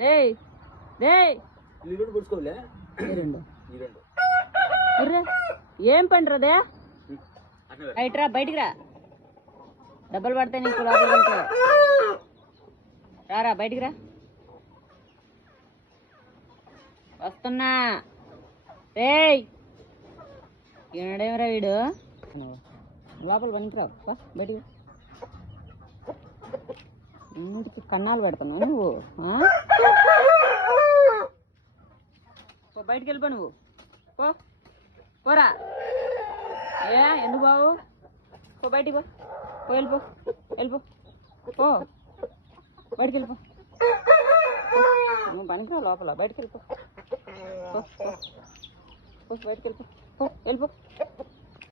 రేయ్ రేయ్ ఏం పని రదే రైట్రా బయటికి రా డబ్బులు పడతాయి నీకు లోపలికి రారా బయటికి రా వస్తున్నా రేయ్ ఈనాడేమరా వీడు లోపల పనికిరావు బయటికి ఇంటికి కన్నాలు పెడతాను నువ్వు బయటికి వెళ్ళిపో నువ్వు పోరా ఎందుకు బావు పో బయటికి పో వెళ్ళిపో పో బయటికి వెళ్ళిపో నువ్వు పనికిరావు లోపల బయటికి వెళ్ళిపో బయటికి వెళ్ళిపో వెళ్ళిపో